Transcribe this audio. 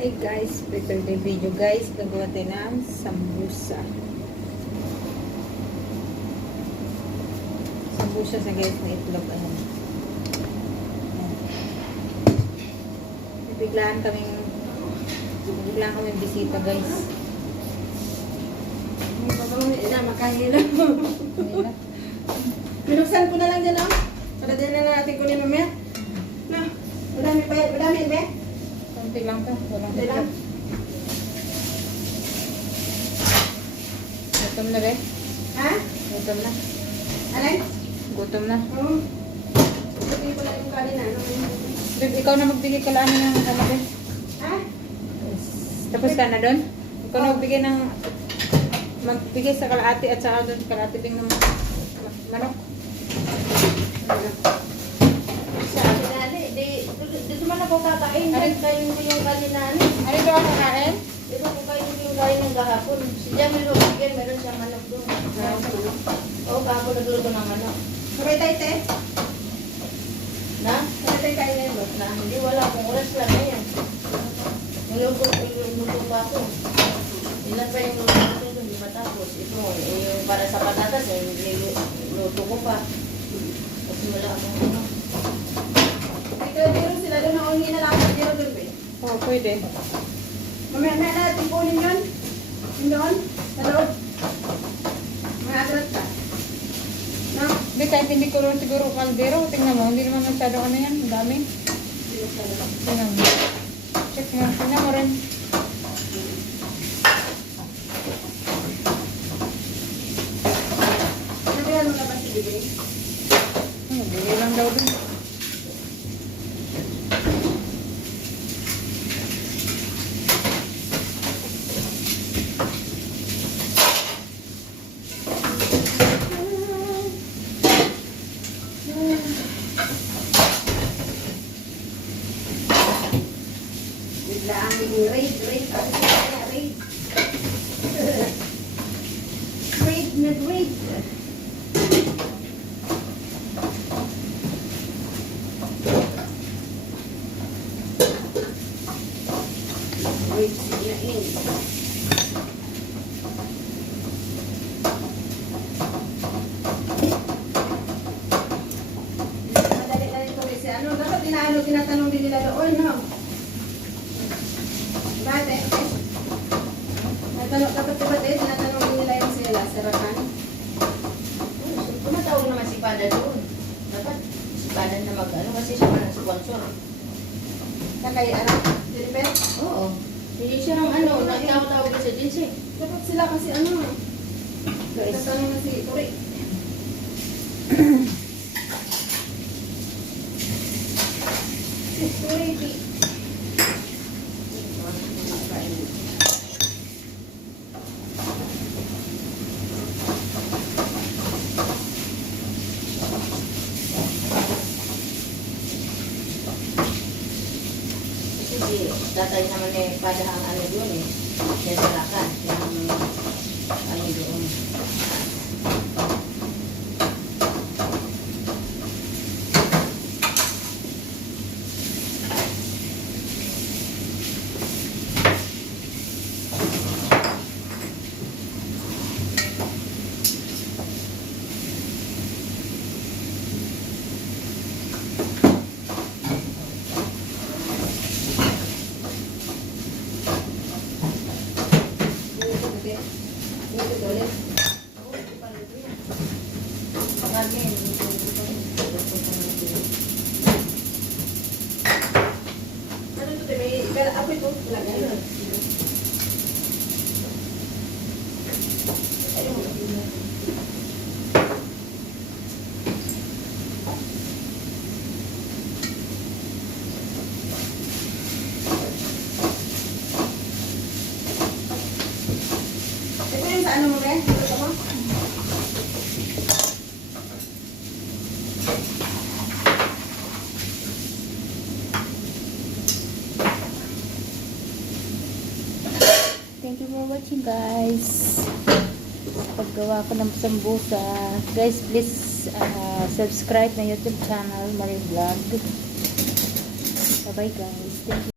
Hi guys, prepare the video guys. Gagawa tayo ng sambusa. Sambusa sa guys na itlog. Ayan. Biglaan kaming bisita guys. May pagawin na, makahila. Binuksan ko na lang dyan, oh. Para din na natin kunin mamaya. No, madami pa, madami ba? Konti lang to. Walang Konti lang. Gutom na be? Ha? Gutom na. Alay? Gutom na. Oo. Sabihin ko lang yung kanina. Babe, ikaw na magbigay ka lang ng ano be? Ha? Tapos ka na doon? Ikaw na magbigay sa kalahati at saka doon kalahati ding ng manok. Sabi na, dito man ako kakain. Ay. Kain ko yung kanina. Ano ito ang kakain? Dito ko kain ko yung kain ng gahapon. Si Jamil Robigyan, meron siyang manok doon. Oo, kahapon nagluto ng manok. Sabay tayo, te? Na? Sabay tayo kain ngayon ba? Na, hindi, wala akong oras lang na yan. Nuluto pa ako. Ilan pa yung luto ko doon, hindi matapos. Ito, yung para sa patatas, luto ko pa. Kasi wala akong ano. Ikaw, meron sila doon na uli na lang sa dito doon, be? Oo, pwede. Mamaya na natin kunin yun. Yun doon, sa loob. Mga agrat ka. No? Hindi, kahit hindi ko rin siguro kaldero. Tingnan mo, hindi naman masyadong ano yan. Ang dami. Tingnan mo. Check nga. Tingnan mo rin. Sabihan mo na ba si Bibig? Bigay lang daw dun. Bigla ang raid. Kasi kaya raid. Raid. Raid sinain. Madali ito kasi ano, dapat tinatanong din nila doon, no? Bate, dapat tinatanong din nila yung sila, sarapan. Tumatawag naman si Pada doon. Dapat si Pada na mag-ano kasi siya man ang sponsor. Kaya ano, Jennifer? Oo. Hindi siya ang ano, nagtawag sa agency. Dapat sila kasi ano, tatanong na si Turi. Si Turi, tatay naman eh, pada ang ano doon eh. Yan sa lakan. Yung ano doon. Apa itu? Ito yung sa ano mo ba? Ito mo? Thank you for watching guys. Paggawa ko ng sambusa. Guys, please subscribe my YouTube channel, Marie Vlog. Bye bye guys. Thank you.